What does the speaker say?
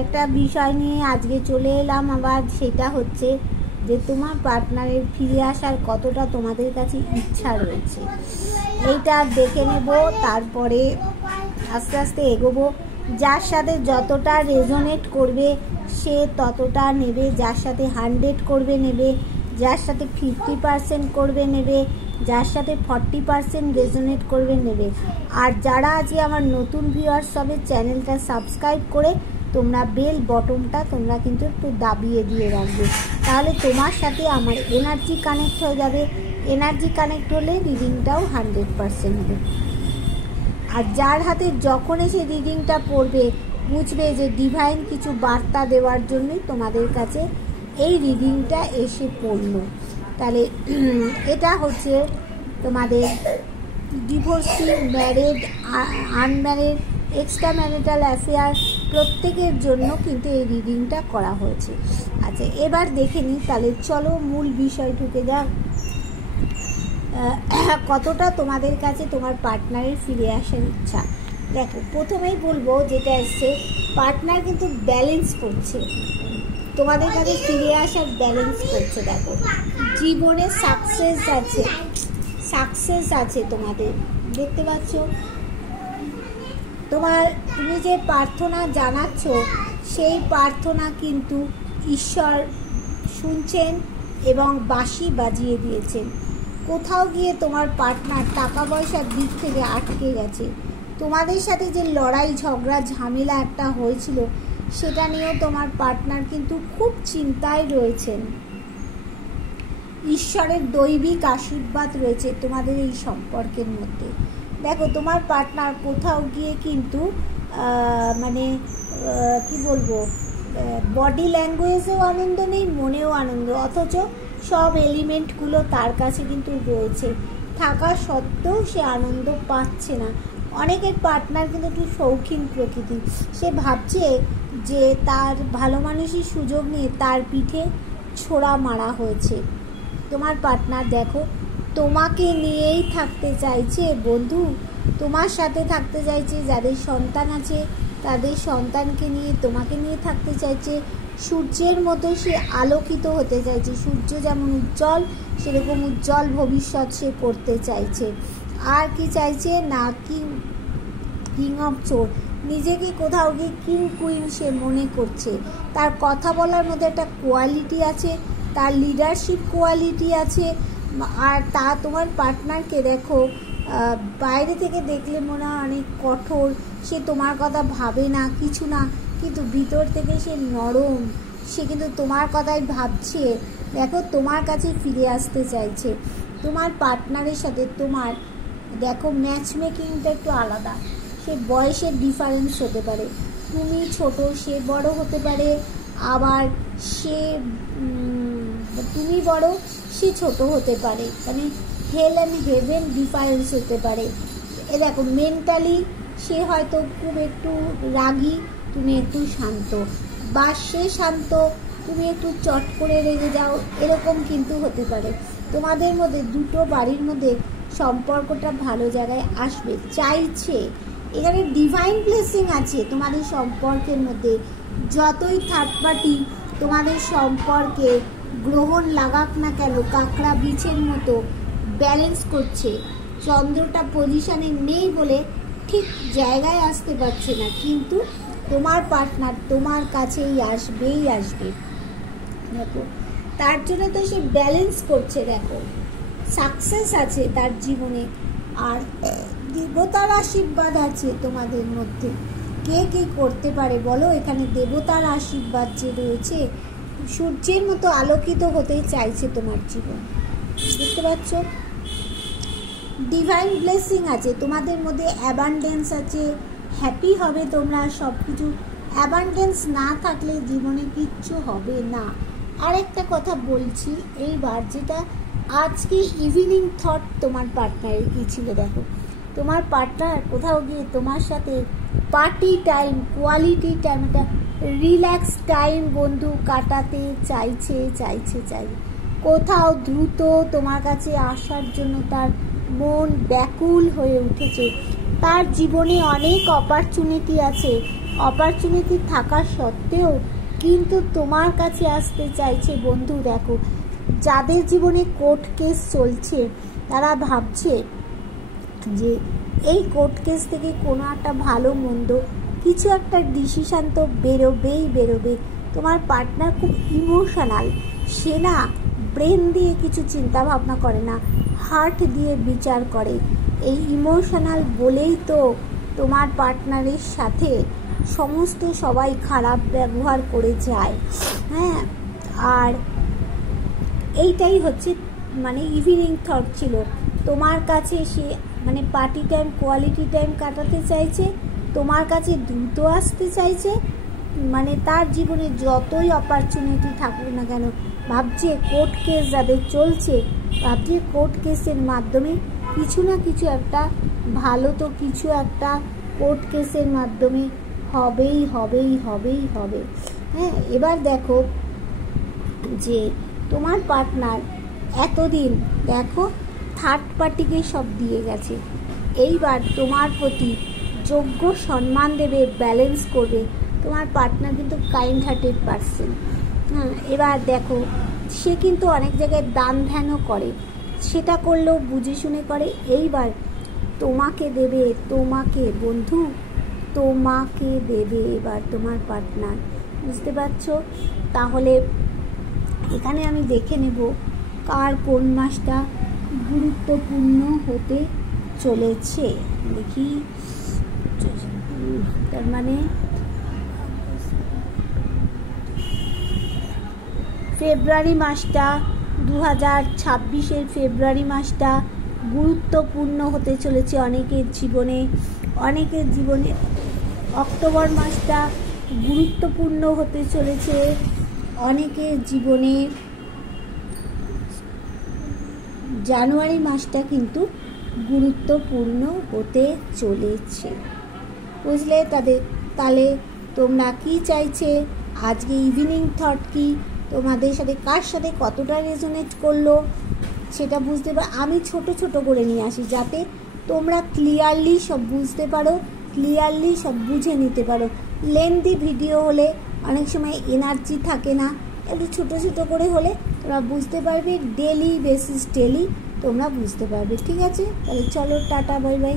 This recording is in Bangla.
একটা বিষয় নিয়ে আজকে চলে এলাম আবার, সেটা হচ্ছে যে তোমার পার্টনারের ফিরে আসার কতটা তোমাদের কাছে ইচ্ছা রয়েছে, এইটা দেখে নেব। তারপরে আস্তে আস্তে এগোবো। যার সাথে যতটা রেজোনেট করবে সে ততটা নেবে, যার সাথে 100 করবে নেবে, যার সাথে 50% করবে নেবে, যার সাথে 40% রেজোনেট করবে নেবে। আর যারা আজকে আমার নতুন ভিউয়ার্স হবে, চ্যানেলটা সাবস্ক্রাইব করে তোমরা বেল বটনটা তোমরা কিন্তু একটু দাবিয়ে দিয়ে রাখবে, তাহলে তোমার সাথে আমার এনার্জি কানেক্ট হয়ে যাবে। এনার্জি কানেক্ট হলে রিডিংটাও 100% হবে। আর যার হাতে যখন এসে রিডিংটা পড়বে বুঝবে যে ডিভাইন কিছু বার্তা দেওয়ার জন্যই তোমাদের কাছে এই রিডিংটা এসে পড়লো। তাহলে এটা হচ্ছে তোমাদের divorcee, married, unmarried, extra marital affair প্রত্যেকের জন্য কিন্তু এই রিডিংটা করা হয়েছে। আচ্ছা, এবার দেখে নিই। তাহলে চলো মূল বিষয় ঢুকে যাক। কতটা তোমাদের কাছে তোমার পার্টনারের ফিরে আসার ইচ্ছা। দেখো, প্রথমেই বলবো যেটা এসছে, পার্টনার কিন্তু ব্যালেন্স করছে, তোমাদের কাছে ফিরে আসার ব্যালেন্স করছে। দেখো, জীবনে সাকসেস আছে, সাকসেস আছে তোমাদের, দেখতে পাচ্ছ। তুমি যে প্রার্থনা জানাচ্ছ সেই প্রার্থনা কিন্তু ঈশ্বর শুনছেন এবং বাঁশি বাজিয়ে দিয়েছেন। কোথাও গিয়ে তোমার পার্টনার টাকা পয়সার দিক থেকে আটকে গেছে, তোমাদের সাথে যে লড়াই ঝগড়া ঝামেলা একটা হয়েছিল সেটা নিয়েও তোমার পার্টনার কিন্তু খুব চিন্তায় রয়েছেন। ঈশ্বরের দৈবিক আশীর্বাদ রয়েছে তোমাদের এই সম্পর্কের মধ্যে। দেখো, তোমার পার্টনার কোথাও গিয়ে কিন্তু কি বলবো, বডি ল্যাঙ্গুয়েজেও আনন্দ নেই, মনেও আনন্দ, অথচ সব এলিমেন্টগুলো তার কাছে কিন্তু রয়েছে, থাকা সত্ত্বেও সে আনন্দ পাচ্ছে না। অনেকের পার্টনার কিন্তু একটু শৌখিন প্রকৃতি, সে ভাবছে যে তার ভালো মানুষই সুযোগ নিয়ে তার পিঠে ছোড়া মারা হয়েছে। তোমার পার্টনার দেখো তোমাকে নিয়েই থাকতে চাইছে বন্ধু, তোমার সাথে থাকতে চাইছে। যাদের সন্তান আছে তাদের সন্তানকে নিয়ে তোমাকে নিয়ে থাকতে চাইছে। সূর্যের মতো সে আলোকিত হতে চাইছে, সূর্য যেমন উজ্জ্বল সেরকম উজ্জ্বল ভবিষ্যৎ সে করতে চাইছে। আর কি চাইছে না, কিং অফ চোর, নিজেকে কোথাও গিয়ে কিং কুইন সে মনে করছে। তার কথা বলার মধ্যে একটা কোয়ালিটি আছে, তার লিডারশিপ কোয়ালিটি আছে। আর তা তোমার পার্টনারকে দেখো বাইরে থেকে দেখলে মনে হয় অনেক কঠোর, সে তোমার কথা ভাবে না কিছু না, কিন্তু ভিতর থেকে সে নরম, সে কিন্তু তোমার কথাই ভাবছে। দেখো, তোমার কাছে ফিরে আসতে চাইছে। তোমার পার্টনারের সাথে তোমার দেখো ম্যাচ মেকিংটা একটু আলাদা, সে বয়সের ডিফারেন্স হতে পারে, তুমি ছোট সে বড় হতে পারে, আবার তুমি বড় সে ছোট হতে পারে, মানে হেল অ্যান্ড হেভেন ডিফারেন্স হতে পারে। এ দেখো, মেন্টালি সে হয়তো খুব একটু রাগী, তুমি একটু শান্ত, বা সে শান্ত তুমি একটু চট করে রেগে যাও, এরকম কিন্তু হতে পারে। তোমাদের মধ্যে দুটো বাড়ির মধ্যে সম্পর্কটা ভালো জায়গায় আসবে চাইছে। এখানে ডিভাইন ব্লেসিং আছে তোমাদের সম্পর্কের মধ্যে। যতই থার্ড পার্টি তোমাদের সম্পর্কে গ্রহণ লাগাক না কেন, কাঁকড়া বিছের মতো ব্যালেন্স করছে। চন্দ্রটা পজিশনে নেই বলে ঠিক জায়গায় আসতে পারছে না, কিন্তু তোমার পার্টনার তোমার কাছেই আসবেই আসবে। দেখো, তার জন্য তো সে ব্যালেন্স করছে। দেখো, সাকসেস আছে তার জীবনে, আর দেবতার আশীর্বাদ আছে তোমাদের মধ্যে। কে কি করতে পারে বলো, এখানে দেবতার আশীর্বাদ যে রয়েছে, সূর্যের মতো আলোকিত হতে চাইছে তোমার জীবন, দেখতে পাচ্ছ। ডিভাইন ব্লেসিং আছে তোমাদের মধ্যে, অ্যাবান্ডেন্স আছে, হ্যাপি হবে তোমরা সব কিছু। অ্যাবান্ডেন্স না থাকলে জীবনে কিচ্ছু হবে না। আরেকটা কথা বলছি এইবার, যেটা আজকে ইভিনিং থট তোমার পার্টনারের কী ছিল। দেখো, তোমার পার্টনার কোথাও গিয়ে তোমার সাথে পার্টি টাইম, কোয়ালিটি টাইম, একটা রিল্যাক্স টাইম বন্ধু কাটাতে চাইছে। কোথাও দ্রুত তোমার কাছে আসার জন্য তার মন ব্যাকুল হয়ে উঠেছে। তার জীবনে অনেক অপরচুনিটি আছে, অপরচুনিটি থাকা সত্ত্বেও কিন্তু তোমার কাছে আসতে চাইছে। বন্ধু দেখো, যাদের জীবনে কোর্ট কেস চলছে তারা ভাবছে যে এই কোর্ট কেস থেকে কোনো একটা ভালো মন্দ কিছু একটা ডিসিশান তো বেরোবে। তোমার পার্টনার খুব ইমোশনাল, সে না ব্রেন দিয়ে কিছু চিন্তা ভাবনা করে না, হার্ট দিয়ে বিচার করে। এই ইমোশনাল বলেই তো তোমার পার্টনারের সাথে সমস্ত সবাই খারাপ ব্যবহার করে যায়। হ্যাঁ, আর এইটাই হচ্ছে মানে ইভিনিং থট ছিল তোমার কাছে। সে মানে পার্টি টাইম, কোয়ালিটি টাইম কাটাতে চাইছে, তোমার কাছে দ্রুত আসতে চাইছে। মানে তার জীবনে যতই অপরচুনিটি থাকুক না কেন, ভাবছে কোর্ট কেস যাদের চলছে, ভাবছে কোর্ট কেসের মাধ্যমে কিছু না কিছু একটা ভালো তো কিছু একটা কোর্ট কেসের মাধ্যমে হবে। হ্যাঁ, এবার দেখো যে তোমার পার্টনার এতদিন দেখো থার্ড পার্টিকে সব দিয়ে গেছে, এইবার তোমার প্রতি যোগ্য সম্মান দেবে, ব্যালেন্স করবে। তোমার পার্টনার কিন্তু কাইন্ড হার্টেড পারসন। হ্যাঁ, এবার দেখো সে কিন্তু অনেক জায়গায় দান ধ্যানও করে, সেটা করলেও বুঝে শুনে করে। এইবার তোমাকে দেবে, তোমাকে বন্ধু তোমাকে দেবে এবার তোমার পার্টনার, বুঝতে পারছো? তাহলে এখানে আমি দেখে নেব কার কোন মাসটা গুরুত্বপূর্ণ হতে চলেছে। দেখি, তার মানে ফেব্রুয়ারি মাসটা 2026-এর ফেব্রুয়ারি মাসটা গুরুত্বপূর্ণ হতে চলেছে অনেকের জীবনে। অক্টোবর মাসটা গুরুত্বপূর্ণ হতে চলেছে অনেকের জীবনে। জানুয়ারি মাসটা কিন্তু গুরুত্বপূর্ণ হতে চলেছে, বুঝলে? তাহলে তোমরা কি চাইছে, আজকে ইভিনিং থট কি তোমাদের সাথে, কার সাথে কতটা রেজোনেট করলো সেটা বুঝতে পারো। আমি ছোট করে নিয়ে আসি যাতে তোমরা ক্লিয়ারলি সব বুঝতে পারো, ক্লিয়ারলি সব বুঝে নিতে পারো। লেন্দি ভিডিও হলে অনেক সময় এনার্জি থাকে না, একটু ছোট করে হলে তোমরা বুঝতে পারবে, ডেলি বেসিস তোমরা বুঝতে পারবে। ঠিক আছে, তাহলে চলো, টাটা, বাই বাই।